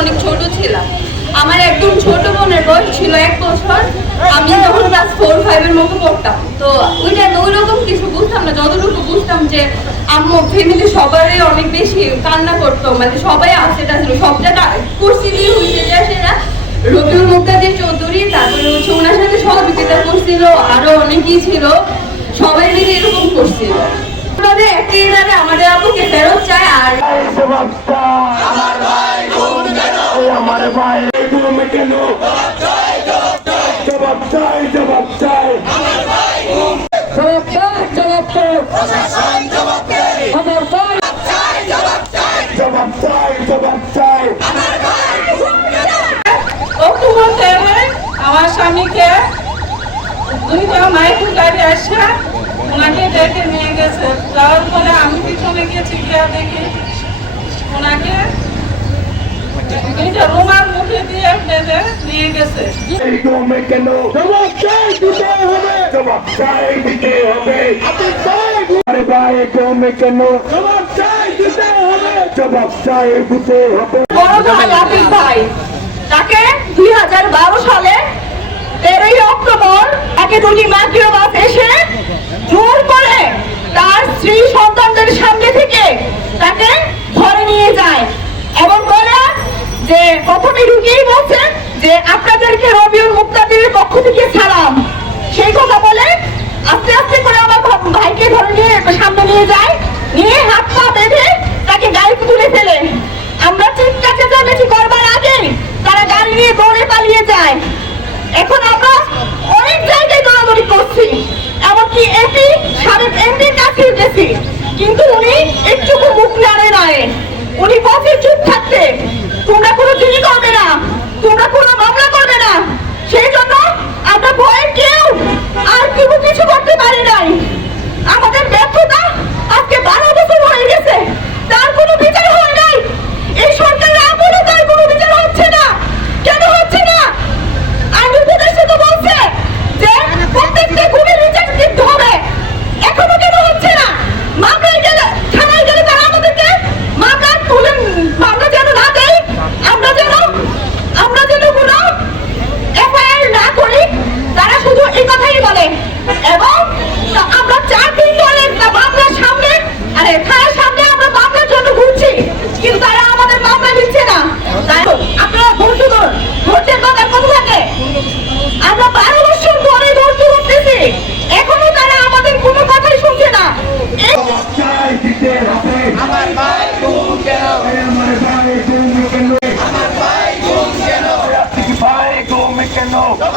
অনেক ছোট ছিলাম, আমার একদম ছোট বোনের বয়স ছিল এক বছর, আমি তখন ক্লাস ফোর ফাইভের মতো পড়তাম। তো ওইটা ওই রকম কিছু বুঝতাম না, যতটুকু বুঝতাম যে আম্মু ফ্যামিলি সবারই অনেক বেশি কান্না করতো মানে সবাই আসে টাছিল সব জায়গা করছি দিয়ে হয়েছে যে সেটা রবিউল মুক্তাদির চৌধুরী, তারপরে হচ্ছে ওনার সাথে সহযোগিতা করছিল, আরও অনেকেই ছিল, সবাই মিলে এরকম করছিল। আমাদের একটি ভাই গুম কেন? জবাব চাই জবাব চাই জবাব চাই জবাব চাই জবাব আমার ভাই। চাই জবাব চাই জবাব চাই জবাব চাই আমার স্বামীকে দুইটা মাইক গাড়ি আসে ওনাকে ডেকে নিয়ে গেছে। যাওয়ার পরে আমি পিছনে গেছি গিয়া দেখি ওনাকে দুইটা রুমার মুখে দিয়ে বেঁধে তাকে দুই হাজার বারো সালে অক্টোবর তাকে এসে জোর করে তার স্ত্রী সন্তানদের সামনে থেকে তাকে ধরে নিয়ে যায় এবং বলে যে প্রথমে ঢুকেই বলছে যে আপনাদেরকে রবিউল মুক্তাদির পক্ষ থেকে সালাম। সেই কথা বলে আস্তে আস্তে করে আমার ভাইকে ধরে নিয়ে সামনে নিয়ে যায়। নিয়ে হাত পা বেঁধে তাকে গাড়িতে তুলে ফেলে। আমরা চিৎকার চেঁচামেচি করবার আগে তারা গাড়ি নিয়ে দৌড়ে পালিয়ে যায়। এখন আমরা অনেক জায়গায় দৌড়াদৌড়ি করছি, এমনকি এপি সাবেক এমপির কাছে গেছি। কিন্তু উনি একটুকু মুখ নাড়ে নাই। উনি বসে চুপ থাকতে। তোমরা কোনো জিনিস করবে না। তোমরা কোনো 加油